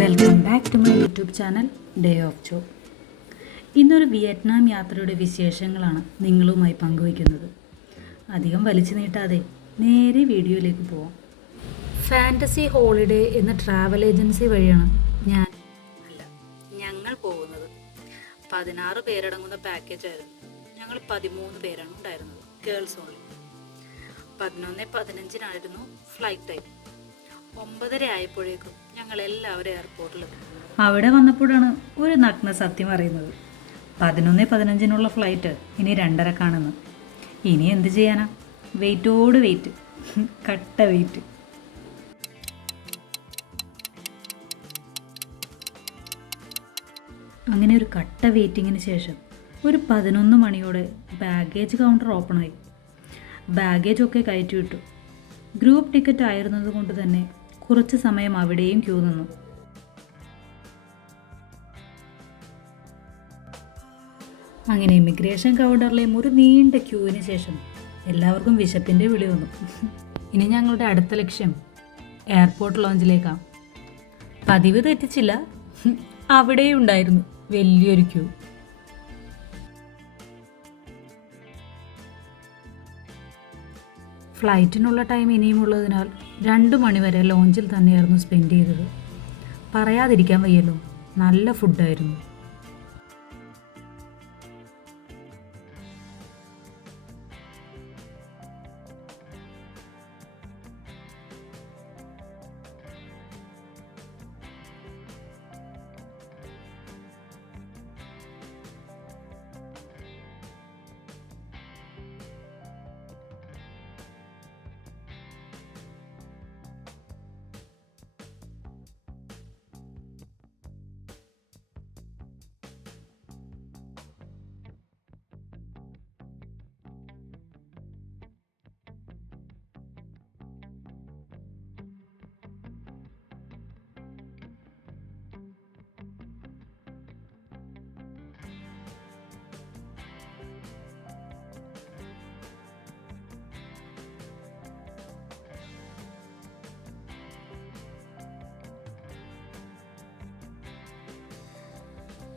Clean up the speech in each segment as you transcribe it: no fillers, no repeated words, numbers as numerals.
Welcome back to my YouTube channel day of Jo. ഇന്നൊരു Vietnam യാത്രയുടെ വിശേഷങ്ങളാണ് നിങ്ങളുമായി പങ്കുവയ്ക്കുന്നത്. അധികം വലിച്ചു നീട്ടാതെ നേരെ വീഡിയോയിലേക്ക് പോവാം. ഫാൻറ്റസി ഹോളിഡേ എന്ന ട്രാവൽ ഏജൻസി വഴിയാണ് ഞങ്ങൾ പോകുന്നത്. 16 പേരടങ്ങുന്ന പാക്കേജായിരുന്നു. ഞങ്ങൾ 13 പേരാണ് ഉണ്ടായിരുന്നത്, ഗേൾസ് ഓൺലി. 11:15 flight time. 9:30 ആയപ്പോഴേക്കും ഞങ്ങൾ എല്ലാവരും എയർപോർട്ടിലെത്തി. അവിടെ വന്നപ്പോഴാണ് ഒരു നഗ്ന സത്യം അറിയുന്നത്. 11:15 ഫ്ലൈറ്റ് ഇനി 2:30 ഇനി എന്ത് ചെയ്യാനാ? വെയിറ്റോട് വെയിറ്റ്, കട്ട വെയിറ്റ്. അങ്ങനെ ഒരു കട്ട വെയിറ്റിങ്ങിന് ശേഷം ഒരു 11 മണിയോടെ ബാഗേജ് കൗണ്ടർ ഓപ്പണായി. ബാഗേജൊക്കെ കയറ്റി വിട്ടു. ഗ്രൂപ്പ് ടിക്കറ്റ് ആയിരുന്നത് കൊണ്ട് തന്നെ കുറച്ച് സമയം അവിടെയും ക്യൂ നിന്നു. അങ്ങനെ ഇമിഗ്രേഷൻ കൗണ്ടറിലെയും ഒരു നീണ്ട ക്യൂവിന് ശേഷം എല്ലാവർക്കും വിശപ്പിൻ്റെ വിളി വന്നു. ഇനി ഞങ്ങളുടെ അടുത്ത ലക്ഷ്യം എയർപോർട്ട് ലോഞ്ചിലേക്കാണ്. പതിവ് തെറ്റിച്ചില്ല, അവിടെയും ഉണ്ടായിരുന്നു വലിയൊരു ക്യൂ. ഫ്ലൈറ്റിനുള്ള ടൈം ഇനിയുമുള്ളതിനാൽ 2 മണിവരെ ലോഞ്ചിൽ തന്നെയായിരുന്നു സ്പെൻഡ് ചെയ്തത്. പറയാതിരിക്കാൻ വയ്യല്ലോ, നല്ല ഫുഡായിരുന്നു.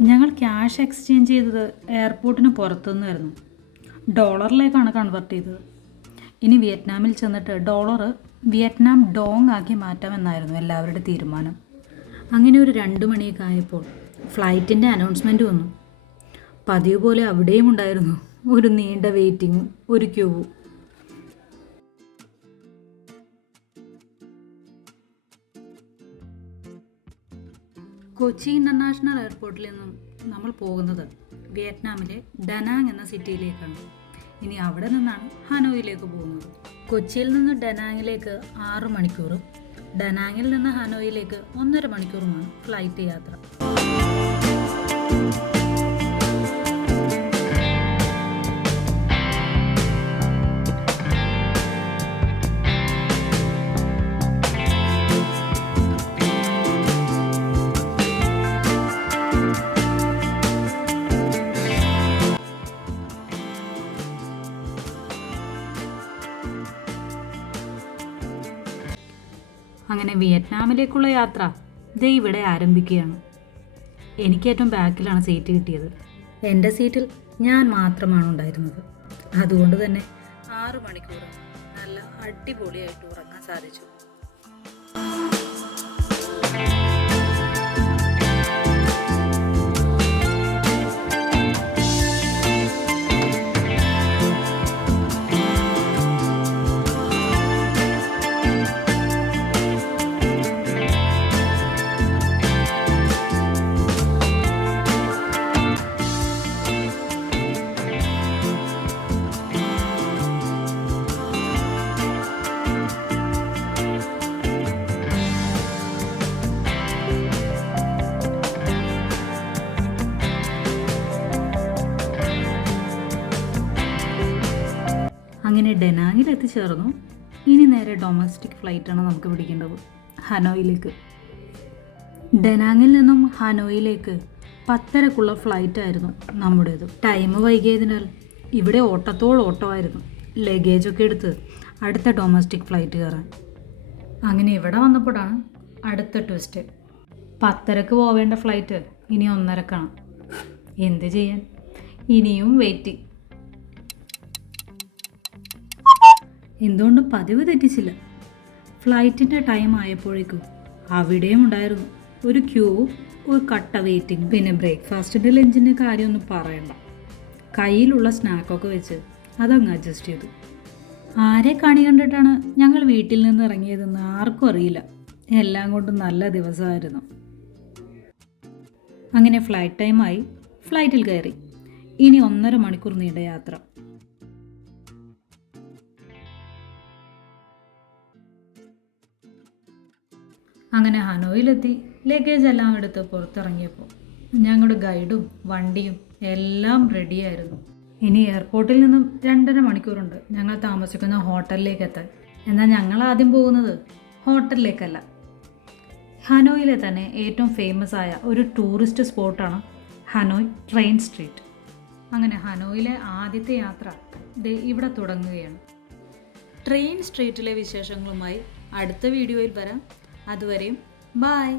ഞങ്ങൾ ക്യാഷ് എക്സ്ചേഞ്ച് ചെയ്തത് എയർപോർട്ടിന് പുറത്തുനിന്നായിരുന്നു. ഡോളറിലേക്കാണ് കൺവെർട്ട് ചെയ്തത്. ഇനി വിയറ്റ്നാമിൽ ചെന്നിട്ട് ഡോളർ വിയറ്റ്നാം ഡോങ് ആക്കി മാറ്റാമെന്നായിരുന്നു എല്ലാവരുടെ തീരുമാനം. അങ്ങനെ ഒരു 2 മണിയൊക്കെ ആയപ്പോൾ ഫ്ലൈറ്റിൻ്റെ അനൗൺസ്മെൻറ്റ് വന്നു. പതിവ് പോലെ അവിടെയും ഉണ്ടായിരുന്നു ഒരു നീണ്ട വെയിറ്റിങ്ങും ഒരു ക്യൂവും. കൊച്ചി ഇൻ്റർനാഷണൽ എയർപോർട്ടിൽ നിന്നും നമ്മൾ പോകുന്നത് വിയറ്റ്നാമിലെ ഡനാങ് എന്ന സിറ്റിയിലേക്കാണ്. ഇനി അവിടെ നിന്നാണ് ഹനോയിലേക്ക് പോകുന്നത്. കൊച്ചിയിൽ നിന്ന് ഡനാങ്ങിലേക്ക് 6 മണിക്കൂറും ഡനാങ്ങിൽ നിന്ന് ഹനോയിലേക്ക് 1.5 മണിക്കൂറുമാണ് ഫ്ലൈറ്റ് യാത്ര. അങ്ങനെ വിയറ്റ്നാമിലേക്കുള്ള യാത്ര ദേ ഇവിടെ ആരംഭിക്കുകയാണ്. എനിക്ക് ഏറ്റവും ബാക്കിലാണ് സീറ്റ് കിട്ടിയത്. എൻ്റെ സീറ്റിൽ ഞാൻ മാത്രമാണ് ഉണ്ടായിരുന്നത്. അതുകൊണ്ട് തന്നെ 6 മണിക്കൂർ നല്ല അടിപൊളിയായിട്ട് ഉറങ്ങാൻ സാധിച്ചു. അങ്ങനെ ഡനാങ്ങിൽ എത്തിച്ചേർന്നു. ഇനി നേരെ ഡൊമസ്റ്റിക് ഫ്ലൈറ്റാണ് നമുക്ക് പിടിക്കേണ്ടത്, ഹനോയിലേക്ക്. ഡനാങ്ങിൽ നിന്നും ഹനോയിലേക്ക് 10:30 ഫ്ലൈറ്റായിരുന്നു നമ്മുടേത്. ടൈം വൈകിയതിനാൽ ഇവിടെ ഓട്ടമായിരുന്നു. ലഗേജൊക്കെ എടുത്ത് അടുത്ത ഡൊമസ്റ്റിക് ഫ്ലൈറ്റ് കയറാൻ. അങ്ങനെ ഇവിടെ വന്നപ്പോഴാണ് അടുത്ത ട്വിസ്റ്റ്. 10:30 പോവേണ്ട ഫ്ലൈറ്റ് ഇനി 1:30. എന്ത് ചെയ്യാൻ, ഇനിയും വെയിറ്റിംഗ്. എന്തുകൊണ്ടും പതിവ് തെറ്റിച്ചില്ല. ഫ്ലൈറ്റിൻ്റെ ടൈം ആയപ്പോഴേക്കും അവിടെയും ഉണ്ടായിരുന്നു ഒരു ക്യൂവും ഒരു കട്ട വെയിറ്റിംഗ്. പിന്നെ ബ്രേക്ക്ഫാസ്റ്റിൻ്റെ ലഞ്ചിൻ്റെ കാര്യമൊന്നും പറയണ്ട. കയ്യിലുള്ള സ്നാക്കൊക്കെ വെച്ച് അതങ്ങ് അഡ്ജസ്റ്റ് ചെയ്തു. ആരെ കണി കണ്ടിട്ടാണ് ഞങ്ങൾ വീട്ടിൽ നിന്ന് ഇറങ്ങിയതെന്ന് ആർക്കും അറിയില്ല. എല്ലാം കൊണ്ടും നല്ല ദിവസമായിരുന്നു. അങ്ങനെ ഫ്ലൈറ്റ് ടൈമായി. ഫ്ലൈറ്റിൽ കയറി. ഇനി 1.5 മണിക്കൂർ നീണ്ട യാത്ര. അങ്ങനെ ഹനോയിലെത്തി ലഗേജ് എല്ലാം എടുത്ത് പുറത്തിറങ്ങിയപ്പോൾ ഞങ്ങളുടെ ഗൈഡും വണ്ടിയും എല്ലാം റെഡിയായിരുന്നു. ഇനി എയർപോർട്ടിൽ നിന്നും 2.5 മണിക്കൂറുണ്ട് ഞങ്ങൾ താമസിക്കുന്ന ഹോട്ടലിലേക്ക് എത്താൻ. എന്നാൽ ഞങ്ങൾ ആദ്യം പോകുന്നത് ഹോട്ടലിലേക്കല്ല, ഹനോയിലെ തന്നെ ഏറ്റവും ഫേമസ് ആയ ഒരു ടൂറിസ്റ്റ് സ്പോട്ടാണ് ഹനോയ് ട്രെയിൻ സ്ട്രീറ്റ്. അങ്ങനെ ഹനോയിലെ ആദ്യത്തെ യാത്ര ഇവിടെ തുടങ്ങുകയാണ്. ട്രെയിൻ സ്ട്രീറ്റിലെ വിശേഷങ്ങളുമായി അടുത്ത വീഡിയോയിൽ വരാം. അതുവരെയും ബായ്.